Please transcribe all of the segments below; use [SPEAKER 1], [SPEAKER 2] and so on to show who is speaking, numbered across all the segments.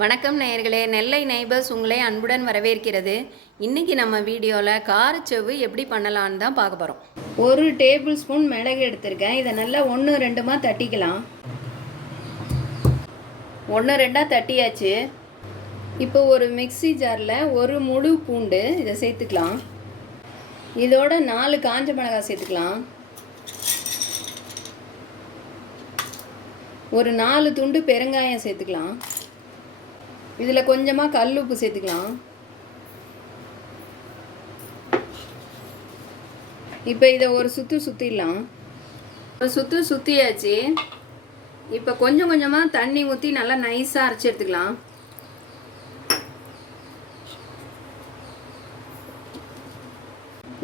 [SPEAKER 1] வணக்கம் நேயர்களே. நெல்லை நெய்பர்ஸ் உங்களை அன்புடன் வரவேற்கிறது. இன்னைக்கு நம்ம வீடியோவில் காரச்செவ்வு எப்படி பண்ணலான்னு தான் பார்க்க போகிறோம் ஒரு டேபிள் ஸ்பூன் மிளகு எடுத்திருக்கேன். இதை நல்லா ஒன்று ரெண்டுமா தட்டிக்கலாம். ஒன்று ரெண்டாக தட்டியாச்சு. இப்போ ஒரு மிக்ஸி ஜாரில் ஒரு முழு பூண்டு இதை சேர்த்துக்கலாம். இதோட நாலு காஞ்ச மிளகாய் சேர்த்துக்கலாம். ஒரு நாலு துண்டு பெருங்காயம் சேர்த்துக்கலாம். இதில் கொஞ்சமாக கல் உப்பு சேர்த்துக்கலாம். இப்போ இதை ஒரு சுற்று சுற்றிடலாம் ஒரு சுற்று சுற்றியாச்சு இப்போ கொஞ்சம் கொஞ்சமாக தண்ணி ஊற்றி நல்லா நைஸாக அரைச்சி எடுத்துக்கலாம்.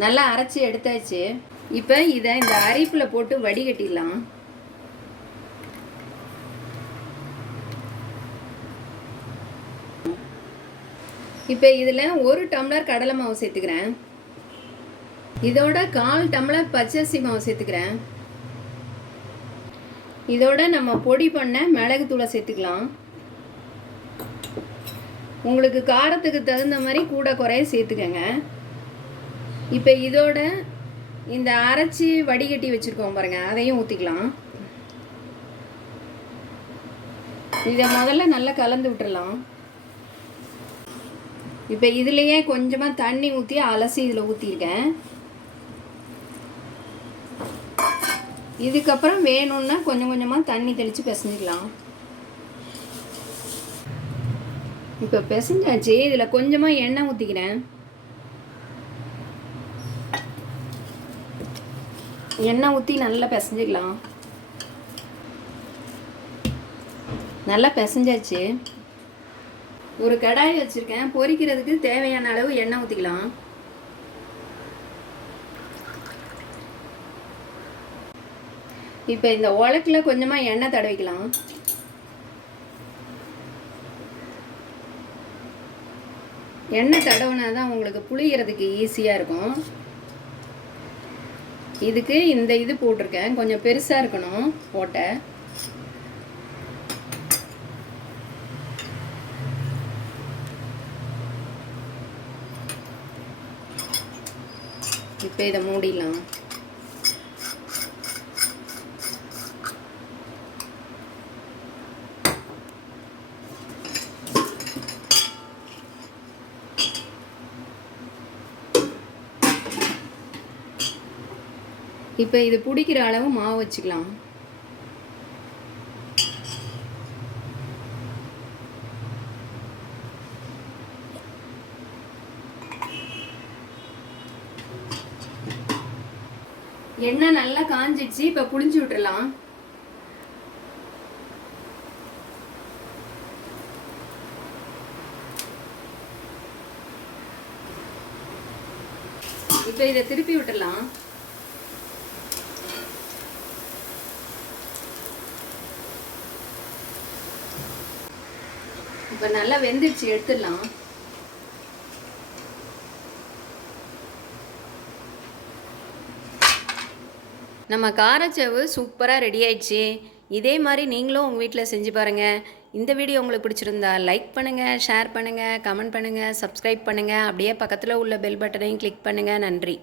[SPEAKER 1] நல்லா அரைச்சி எடுத்தாச்சு. இப்போ இதை இந்த அரிப்பில் போட்டு வடிகட்டிடலாம். இப்போ இதில் ஒரு டம்ளர் கடலை மாவு சேர்த்துக்கிறேன். இதோட கால் டம்ளர் பச்சரிசி மாவு சேர்த்துக்கிறேன். இதோட நம்ம பொடி பண்ண மிளகு தூளை சேர்த்துக்கலாம். உங்களுக்கு காரத்துக்கு தகுந்த மாதிரி கூட குறைய சேர்த்துக்கங்க. இப்போ இதோட இந்த அரைச்சி வடிகட்டி வச்சுருக்கோம் பாருங்கள் அதையும் ஊற்றிக்கலாம் இதை முதல்ல நல்லா கலந்து விட்டுடலாம் இப்போ இதுலேயே கொஞ்சமாக தண்ணி ஊற்றி அலசி இதில் ஊற்றிருக்கேன் இதுக்கப்புறம் வேணும்னா கொஞ்சம் கொஞ்சமாக தண்ணி தெளித்து பிசைஞ்சிக்கலாம். இப்போ பிசைஞ்சாச்சு இதில் கொஞ்சமாக எண்ணெய் ஊற்றிக்கிறேன் எண்ணெய் ஊற்றி நல்லா பிசைஞ்சிக்கலாம். நல்லா பிசைஞ்சாச்சு. ஒரு கடாய் வச்சுருக்கேன். பொரிக்கிறதுக்கு தேவையான அளவு எண்ணெய் ஊற்றிக்கலாம் இப்போ இந்த உலக்கில் கொஞ்சமாக எண்ணெய் தடவிக்கலாம். எண்ணெய் தடவுனா தான் உங்களுக்கு புளிகிறதுக்கு ஈஸியாக இருக்கும். இதுக்கு இந்த இது போட்டிருக்கேன். கொஞ்சம் பெருசாக இருக்கணும் ஓட்டை இப்போ இதை மூடிடலாம். இப்போ இது பிடிக்கிற அளவு மாவு வச்சுக்கலாம். எண்ணெய் நல்லா காஞ்சிடுச்சு இப்போ புளிஞ்சு விட்டுடலாம் இப்போ இதை திருப்பி விட்டுடலாம் இப்போ நல்லா வெந்துடுச்சு எடுத்துடலாம். நம்ம காரச்சேவு சூப்பராக ரெடி ஆயிடுச்சு. இதே மாதிரி நீங்களும் உங்கள் வீட்டில் செஞ்சு பாருங்கள் இந்த வீடியோ உங்களுக்கு பிடிச்சிருந்தா லைக் பண்ணுங்கள் ஷேர் பண்ணுங்கள் கமெண்ட் பண்ணுங்கள் சப்ஸ்கிரைப் பண்ணுங்கள் அப்படியே பக்கத்தில் உள்ள பெல் பட்டனையும் கிளிக் பண்ணுங்கள் நன்றி.